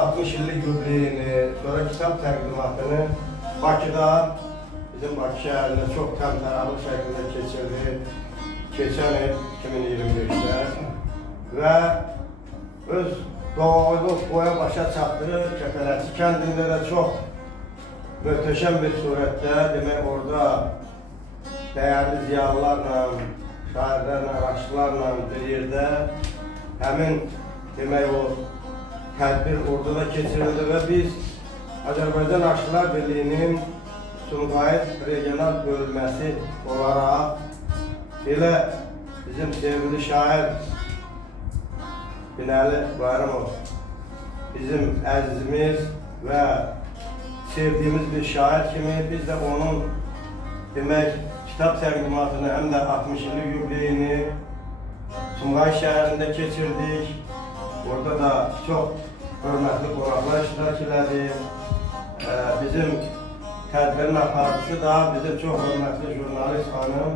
60 illik yubileyini, sonra kitap təqdimatını Bakıda, bizim Bakı şəhərində çox təmtəralı şəkildə keçirdi. Keçən il 2025'də və öz doğulu boya başa çatdığı Kəpələçi kəndində də çox möhtəşəm bir surətdə, demək orada dəyərli ziyalılarla, şairlərlə, araşçılarla bir yerdə həmin demək o tədbir orada da keçirildi və biz Azərbaycan Aşçılar Birliyinin Sumqayıt regional bölməsi olaraq elə bizim sevgili şair Binəli Bayramov bizim əzizimiz və sevdiyimiz bir şair kimi biz də onun demək kitab təqdimatını həm də 60 illik yubileyini Sumqayıt şəhərində keçirdik. Orada da çox hörmətli qonaqlar iştirak elədi. Bizim tədbirin aparıcısı da bizim çox hörmətli jurnalist xanım,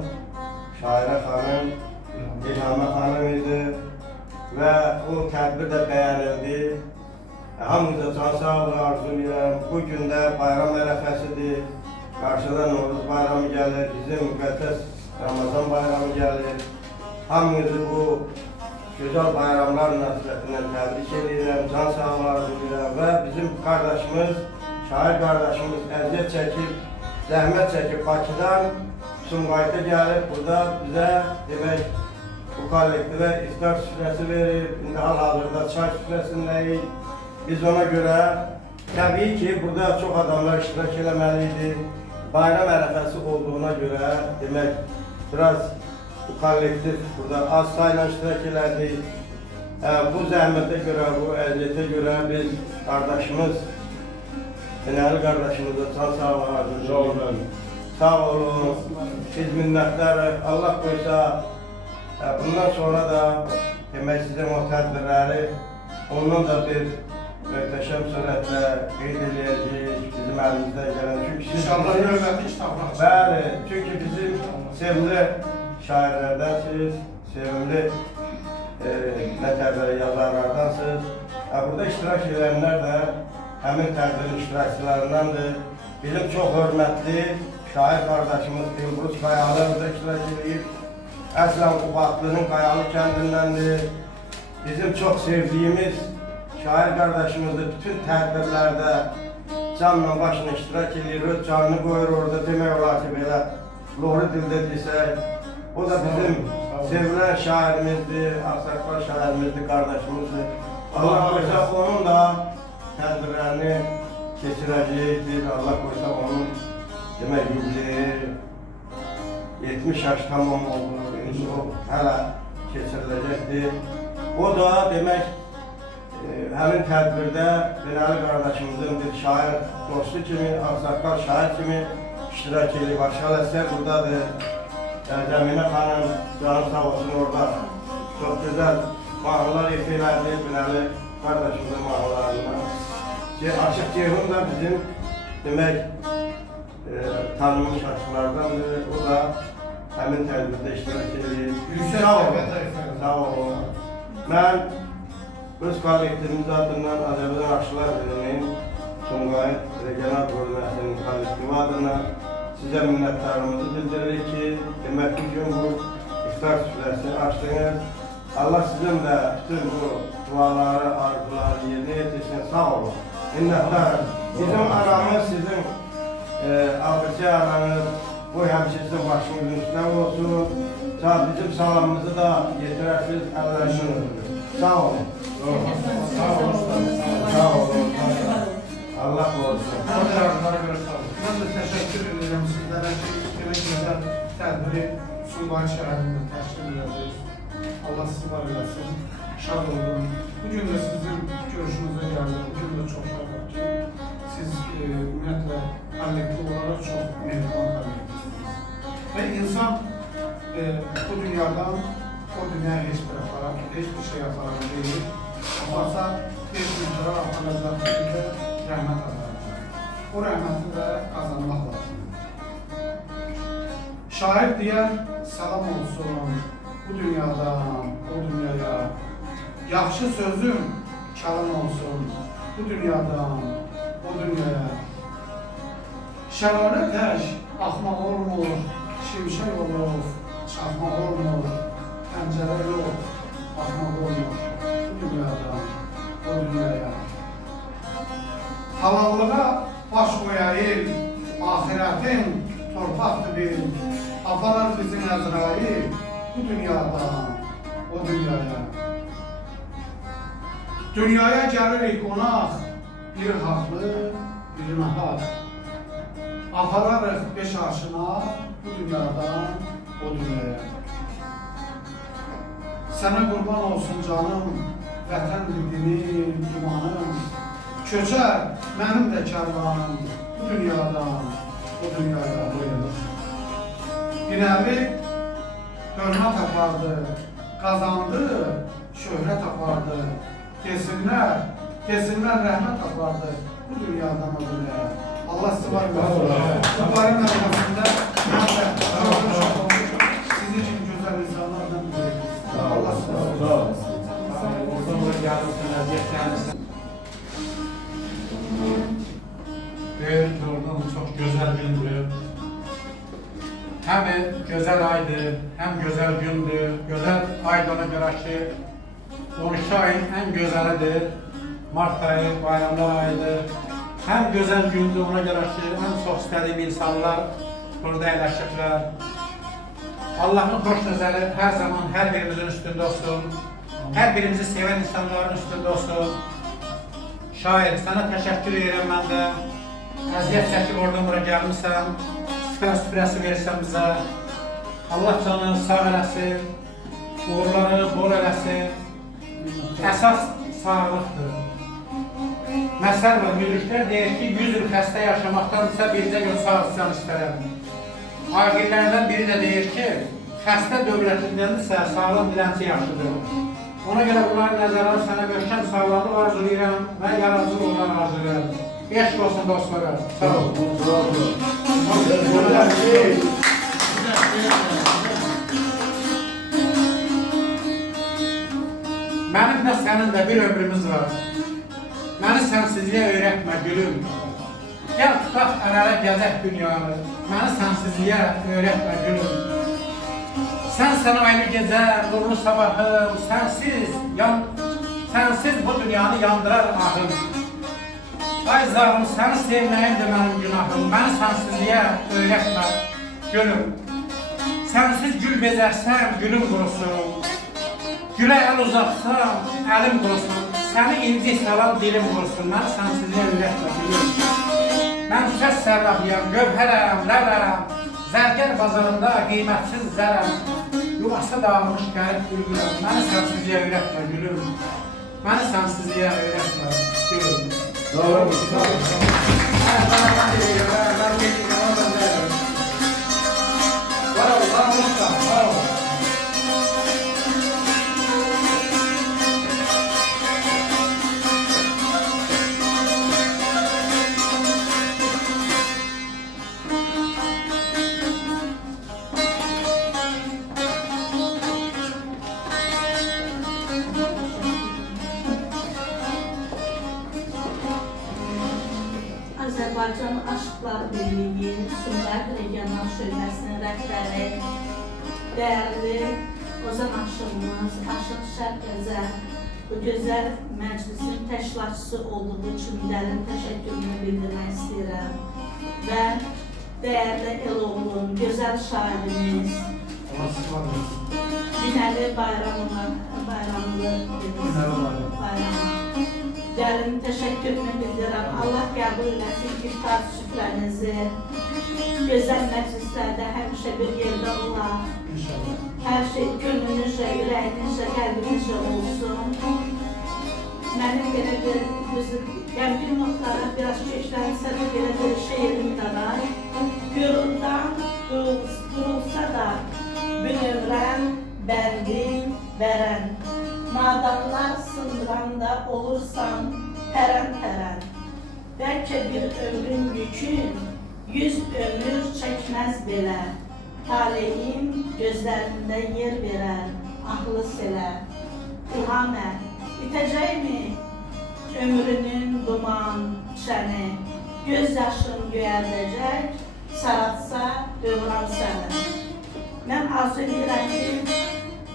şairə xanım, İlhamə xanım idi və o tədbir də bəyənildi. Hamınıza can sağlığı arzulayıram. Bu gün də bayram ərəfəsidir. Qarşıda Novruz bayramı gəlir, bizim müqəddəs Ramazan bayramı gəlir. Hamınızı bu güzel bayramlar münasibetinden tebrik edirəm, can sağlığı arzulayıram və bizim kardeşimiz, şair kardeşimiz əziyyət çəkib, zəhmət çəkib Bakıdan Sumqayıta gəlib, burada bizə demək bu kollektivə iftar süfrəsi verib, indi hal-hazırda çay süfrəsindəyik. Biz ona görə təbii ki, burada çox adamlar iştirak eləməliydi. Bayram ərəfəsi olduğuna görə demək biraz bu kollektiv burada az sayla iştirak elədik. Bu zəhmətə görə, bu əziyyətə görə biz qardaşımız, Binəli qardaşımıza can sağlığı arzulayırıq. Sağ olun, biz minnətlərik. Allah qoysa, bundan sonra da demək sizin o tədbirləri ondan da bir möhtəşəm surətlə qeyd edəcəyik bizim əlimizdən gələn. Çünki siz İnşallah hörmətli kitablar. Bəli, çünki bizim sevimli şairlərdənsiniz, sevimli mətəbəli yazarlardansınız. Burada iştirak edənlər də həmin tədbirin iştirakçılarındandır. Bizim çox hörmətli şair qardaşımız Dilbruz Qayalı burada iştirak edib. Əslən Qubatlının Qayalı kəndindəndir. Bizim çox sevdiyimiz şair qardaşımızdır. Bütün tədbirlərdə canla başına iştirak edir, öz canını qoyur orada. Demək olar ki, belə doğru dildə desək, o da bizim sevilen şairimizdir, Aksaklar şairimizdir, kardeşimizdir. Allah koysa onun da tədbirlərini keçirəcəkdir. Allah koysa onun demək yubileyi 70 yaş tamam oldu. İndi o hələ keçiriləcəkdir. O da demək həmin tədbirdə Binəli qardaşımızın bir şair dostu kimi, Aksaklar şair kimi iştirak edib. Aşağı Əsər buradadır. Cəminə xanım, canı sağ olsun orada çok güzel mahnılar ifilədi Binəli qardaşımızın mahnılarından. Aşıq Ceyhun da bizim demək tanınmış aşıqlardandır. O da həmin tədbirdə iştirak edir. Sağ olun. Mən öz kollektivimiz adından Azərbaycan Aşıqlar Birliyinin Sumqayıt regional bölməsinin kollektivi adından sizə minnətlarımızı bildiririk ki, demək bugün bu iftar süfrəsini açdınız. Allah sizin də bütün bu duaları, arzuları yerinə yetirsin. Sağ olun. Minnətlarım. Bizim aramız, sizin Afrika aranız, bu həmçə sizin başımızın üstüne olsun. Bizim salamımızı da yetirəsiniz, əlləşiniz. Sağ olun. Sağ olun. Sağ olun. Allah olsun. Ben de teşekkür ederim sizlere ki, demek güzel tədbiri Sumqayıt şəhərində təşkil ediyoruz. Allah sizi var eləsin. Şad olun. Bugün de sizin görüşünüze geldi. Bugün de çok şadım ki siz ümumiyyətlə kollektiv olarak çok mehriban kollektivsiniz. Ve insan bu dünyadan o dünyaya hiçbir yaparak, hiçbir şey yaparak değil. Varsa bir dünyada apalacak şekilde rəhmət alacak. O rəhməti də qazanmaq lazım. Şair deyər, salam olsun bu dünyadan, o dünyaya. Yaxşı sözüm çalın olsun, bu dünyadan o dünyaya. Şelale tək axmaq olmur, şimşək olur, çaxmaq olmur, pəncərə yox, axmaq olmur, bu dünyadan o dünyaya. Halallığa baş qoyayım, ahirətin torpaqdır bil, aparar bizim Əzrail bu dünyadan o dünyaya. Dünyaya gəlirik qonaq, biri haqlı, biri nahaq. Apararıq beş aşına bu dünyadan o dünyaya. Sənə qurban olsun canım, vətən dinim, imanım. Köçər mənim də kərvanım bu dünyadan o dünyaya. Binəli hörmət apardı, qazandı, şöhrət apardı. Desinlər rəhmət apardı bu dünyadan o dünyaya. Allah sizi var olsun. Bu barın arasında sizin için güzel insanlardan biriyim. Allah sizi var olsun. Böyük doğrudan çok güzel gündü. Hem güzel aydı, hem güzel gündü. Güzel aydana göre ki 12 ayın en güzelidir. Mart ayı, bayramlar ayıdır. Hem güzel gündü ona göre ki en çok istediğim insanlar burada yerleşikler. Allah'ın hoş nəzəri her zaman her birimizin üstünde olsun. Her birimizi seven insanların üstünde olsun. Şair, sana teşekkür ederim ben de. Əziyyət çəkib oradan bura gəlmişsən. Süpürəsi verirsən bizə. Allah canını sağ eləsin. Uğurları bol eləsin. Əsas sağlıqdır. Məsəl var, müdürlər deyir ki, 100 il xəstə yaşamaqdansa bircə gün sağlıqsan istərəm. Aqillərdən biri də deyir ki, xəstə dövlətindəndirsə sağlıq dilənçi yaxşıdır. Ona görə bunların nəzərə sənə möhkəm sağlamlıq arzulayıram və yaradıcı olmaq arzulayıram. Eşq olsun dostlara. Sağ olun. Mənim də sənin də bir ömrümüz var. Məni sənsizliyə öyrətmə gülüm. Gəl tutaq əl-ələ gəzək dünyanı. Məni sənsizliyə öyrətmə gülüm. Sən ayrı gecə, nurlu sabahım, sənsiz bu dünyanı yandırar ahım. Ay zalım, səni sevməyimdir mənim günahım. Məni sənsizliyə öyrətmə gülüm. Sənsiz gül bezərsən, gülüm qurusun. Gülə əl uzatsam, əlim qurusun. Səni inci salan dilim qurusun. Məni sənsizliyə öyrətmə gülüm. Mən söz sərrafıyam, gövhərəm, ləvərəm. Zərgər bazarında qiymətsiz zərəm. Yuvası dağılmış qərib bülbülüm. Məni sənsizliyə öyrətmə gülüm. Məni sənsizliyə öyrətmə gülüm. Doğru. Azərbaycan Aşıqlar Birliyi Sumqayıt Regional Şöbəsinin rəhbəri, dəyərli Ozan aşığımız, Aşıq Şərqəzə bu gözəl məclisin təşkilatçısı olduğu üçün dərin təşəkkürümü bildirmək istəyirəm və dəyərli Eloğlum, gözəl şairimiz Binəli bayramı dərin təşəkkürümü bildirəm. Allah qəbul eləsin iftar süfrənizi. Gözəl məclislərdə həmişə bir yerdə olar. Hər şey gönlünüzcə, ürəyinizcə, qəlbinizcə olsun. Mənim belə bir qəmgin notlara biraz keçlənsə də belə bir şeirim də var. Güruldan durulsa da bünövrən, bəndin, vərən. Nadanlar sındıranda olursan pərən-pərən. Bəlkə bir ömrün yükün 100 ömür çəkməz belə. Taleyin gözlərində yer verər, ahlı selər. İlhamə, bitəcəkmi ömrünün duman səni, göz yaşın göyərdəcək, saratsa dövran səni. Mən arzu edirəm ki,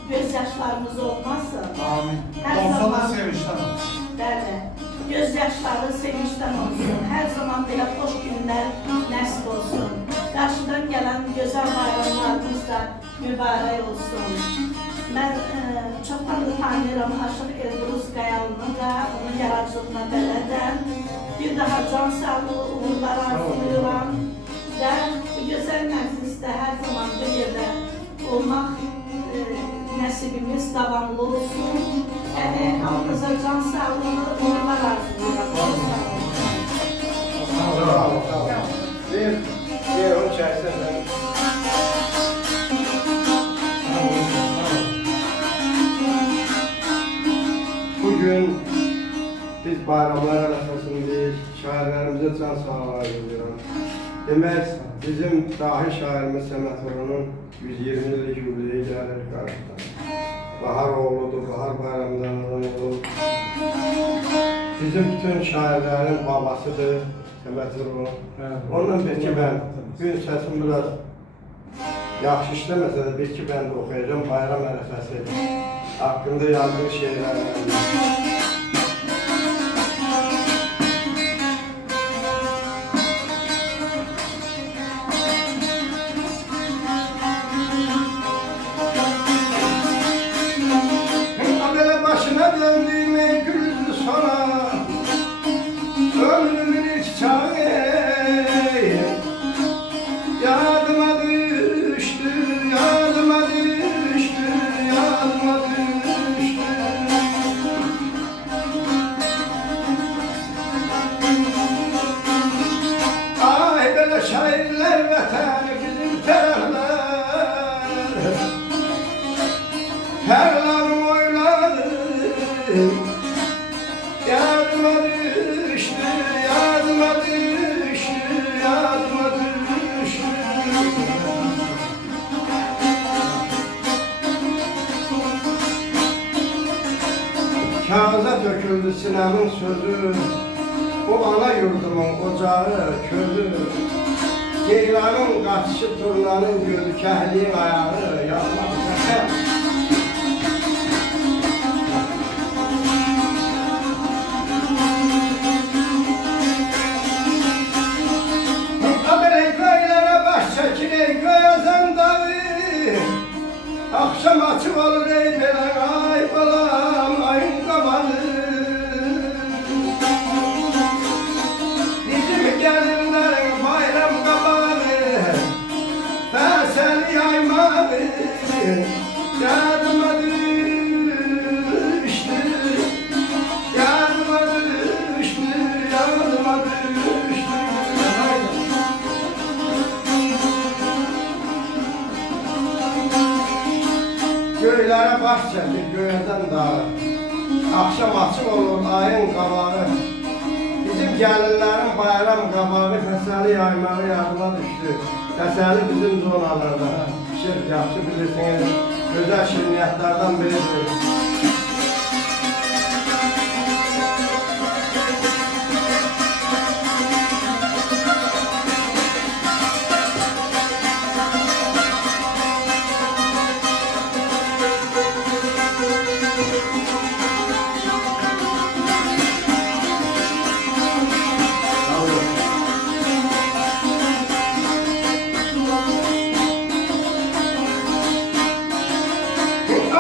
göz yaşlarımız olmasın. Amin. Hər Olsa da zaman- sevinçten olsun. Bəli, göz yaşları sevinçdən olsun. Hər zaman belə xoş günlər nəsib olsun. Qarşıdan gələn gözəl bayramlarımız da mübarək olsun. Mən çoxdan da tanıyıram Aşıq Elbrus Qayalını da, onun yaradıcılığına bələdəm. Bir daha can sağlığı, uğurlar arzulayıram. Və bu gözəl məclisdə hər zaman bir yerdə olmaq nəsibimiz davamlı olsun. Yəni, hamınıza can sağlığı, uğurlar arzulayıram. Çox sağ olun. Sağ ol, sağ ol. Bir onu çəksən sən. Bugün biz bayramlar arasındayız. Şairlərimizə can sağlığı arzulayıram. Demək, bizim dahi şairimiz Səməd Vurğunun 120 illik yubileyi gəlir qarşıdan. Bahar oğludur, bahar bayramlarından olur. Bizim bütün şairlərin babasıdır Səməd Vurğun. Ondan bir iki ben, gün səsim biraz yaxşı işləməsə də bir iki bənd oxuyacağım bayram ərəfəsi haqqında yazdığı şeylərdən. Böyle başına döndüğüm ey gülüzlü sona, ömrümün ilk çağı yadıma düştü, yadıma düştü, yadıma düştü. Ay böyle şairler vatanı bizim taraflar, Perlanım oyladı, yadıma düştü, yadıma düştü, yadıma düştü. Kağıza döküldü sinemin sözü, bu ana yurdumun ocağı közü. Ceylanın qaçışı turnanın gözü, kəhliyin ayağı, yanmaq səfər. Habere göylere baş çekilir göğezen dağı, akşam açık olur ey belen ay balam ayın kabalı. Bizim gelinlerin bayram kabalı, feseli yaymalı, yadıma düştü, yadıma düştü, yadıma düştü. Göylere baş çekir göyden dağı, akşam açık olur ayın qabağı. Bizim gəlinlərin bayram qabağı fəsəli yaymağı yadıma düşdü. Fəsəli bizim zonalarda pişir, yaxşı bilirsiniz, gözəl şirniyyətlərdən biridir.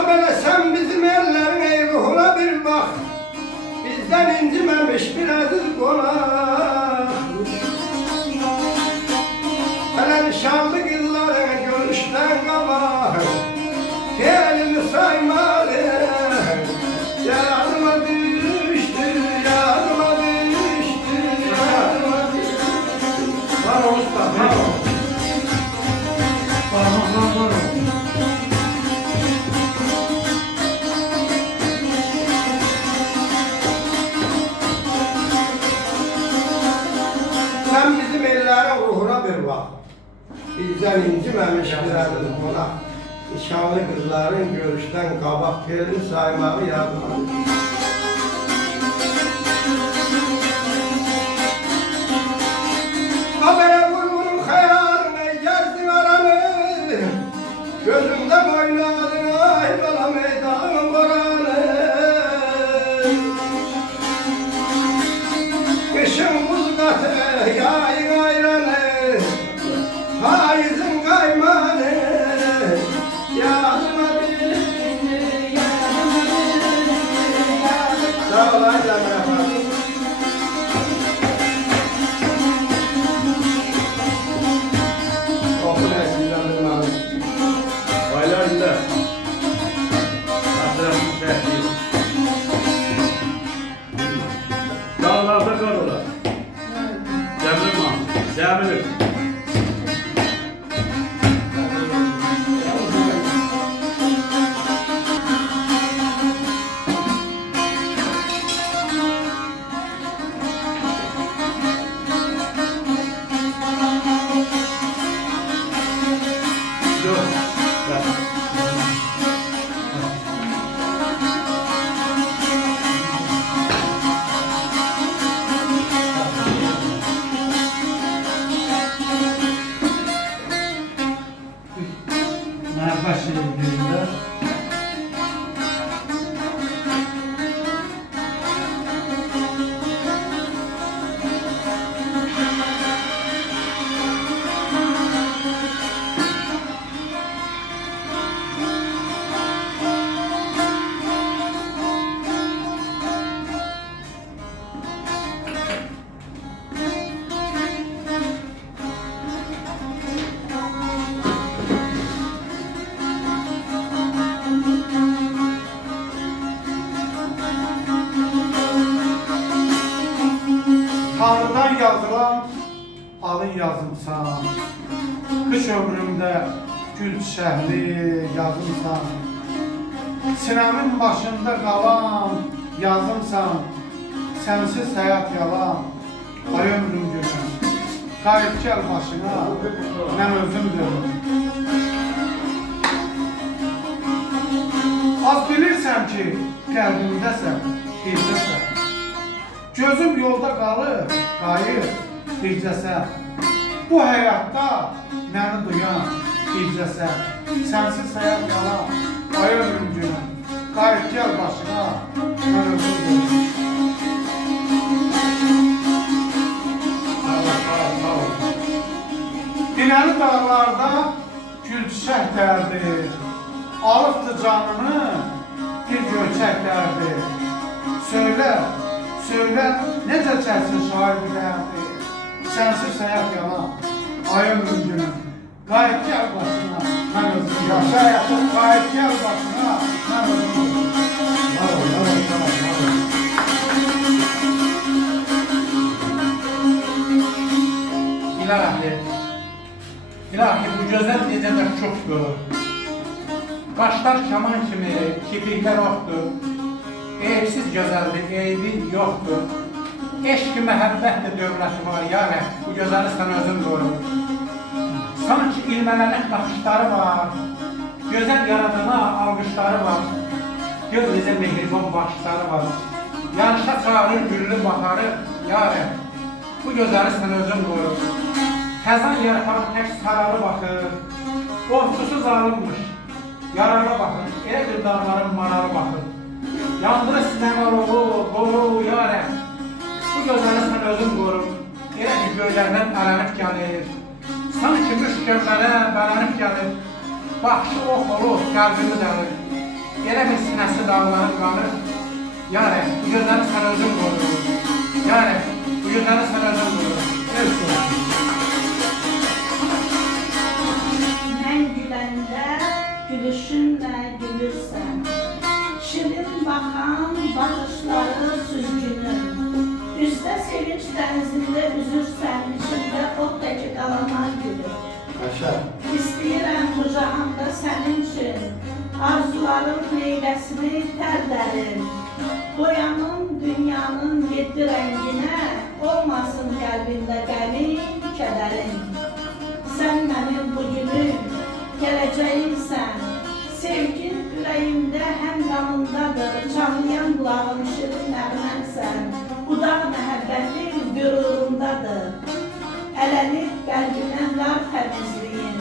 Böyle sen bizim ellerin ey ruhuna bir bak, bizden incimemiş bir aziz konak. Hele nişanlı kızların görüşten kabak, elini saymalı, yardıma düştü, yardıma düştü, yardıma düştü. Var o usta, var o. Parmaklar var. Sen bizim ellerin ruhuna bir bak. Bizden incimemiş bir aziz konak. Nişanlı kızların görüşten kabak telini saymağı yardıma. yay qayranı, payızın qaymanı, yadıma bir sağ ol Aydan efendim. Okul eskilerin abi. Baylar iller. Hatırasın şehri. Dağlarda kar olar. Cemil mi? Cemil. Yok. Merhaba şehirlerinde. Tanrıdan yazılan alın yazımsan, kış ömrümde gül çiçekli yazımsan, sinemin başında kalan yazımsan, sensiz hayat yalan, ay ömrüm günüm, kayıp gel başına, ben özümdür. Az bilirsən ki, qəlbimdəsən, bircəsən. Gözüm yolda qalır, qayır, bircəsən. Bu həyatda məni duyan, bircəsən. Sənsiz həyat yalan, ay ömrüm günüm, qayıp gəl başına, mən özümdür. Binəli dağlarda gül çiçək dərdi, alıbdı canını bir göçək dərdi. Söylə, söylə, necə çəksin şair bir həyatı, sənsiz həyat yalan, ay ömrüm günüm, qayıp gəl başına, mən özüm yaşa həyatım, qayıp gəl başına, mən özüm. İlahi bu gözəl gecədə çoxdur. Qaşlar kaman kimi, kipriklər oxdur. Eyibsiz gözəldir, eybi yoxdur. Eşq-i məhəbbətdir dövləti var, yəni bu gözəli sən özün qoyur. Sanki ilmələrin baxışları var, gözəl yaradana alqışları var. Göz bizə mehriban baxışları var. Yanışa çağırır güllü baharı, yəni bu gözəli sən özün qoyur. Xəzan yarpağı tək sararı baxır, qorxusuz alınmış, yararlı baxır, elə bir dağların mararı baxır. Yandırı sinəmar qoru, yarə, bu gözəli sən özün qorur, elə ki göylərdən ələnib gəlir. Sanki müşköllərə bələnib gəlir, baxışı ox olur, qəlbimi dəlir. Elə bir sinəsi dağları qalır, yarə, bu gözəli sən özün qorur, yarə, bu gözəli sən özün qorur. Mən güləndə gülüşünlə gülürsən, şirin baxan baxışları süzgünün, üstə sevinç dənizində üzürsən, içində ot təki qalanan gülür. İstəyirəm qucağımda sənin üçün, arzuların meyləsini tərlərim. Boyanın dünyanın yeddi rənginə, olmasın qəlbində qəmin, kədərin. Sən mənim bugünüm, gələcəyimsən, sevgin ürəyimdə həm qanındadır, çağlayan qulağım şirin nəğmənsən, budaq məhəbbətim qürurumdadır. Ələnib qəlbimə var təmizliyin,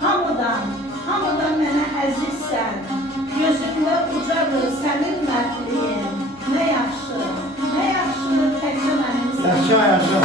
hamıdan mənə əzizsən, gözümdə ucadır sənin mərdliyin. Nə yaxşı, təkcə mənimsən. Yaşa, yaşa.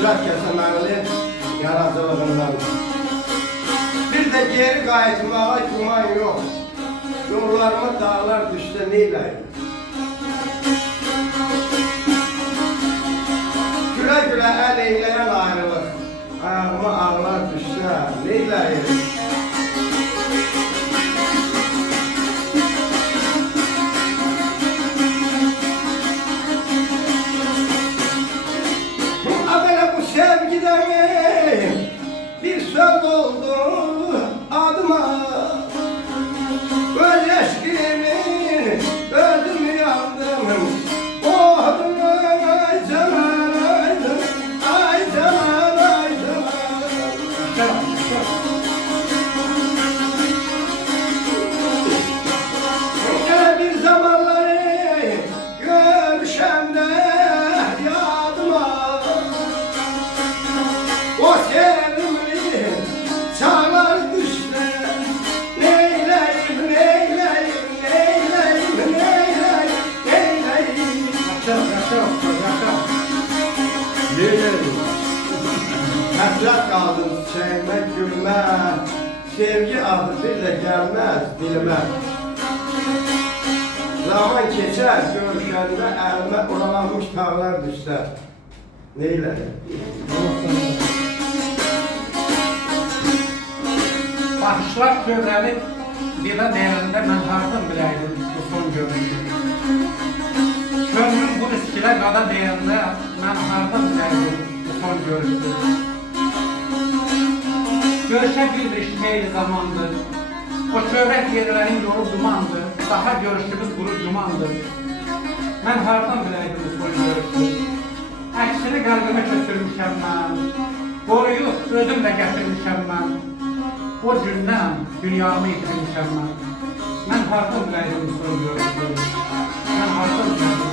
iştirak etmeli yaradıcılığından. Bir de geri qayıtmağa güman yok. Yollarıma dağlar düşse neyləyim? Gülə gülə əl eyləyən ayrılıq, ayağıma ağlar düşsə neyləyim? Bu sevgiden bir söz oldu adıma. Öz eşkimin özüm yandım. Oh ay zaman aydım, ay zaman aydım. Bir zamanları görüşemde yadıma. O sevimli çağlar düştü. Neyleyim, neyleyim, neyleyim, neyleyim, neyleyim. Yaşa. Neyleyim? Həsrət qaldım çiçəyimə, gülmə. Sevgi adı bir də gəlməz dilimə. Zaman keçər, görüşəndə əlimə uralanmış tağlar düşsə. Neyləyim? Bakışlar kövrəlib, belə deyəndə mən hardan biləydim bu son görüntü. Könlüm bu riskilə qada deyəndə mən hardan biləydim bu son görüntü. Görüşə bildik meyli zamandır. O kövrək yerlərin yolu dumandır. Daha görüşümüz quru dumandır. Mən hardan biləydim bu son görüntü. Əksini qəlbimə köçürmüşəm mən. Qoruyub özümlə gətirmişəm mən. O gündən dünyamı itirmişəm mən. Mən hardan biləydim bu son görüntü. Mən hardan biləydim.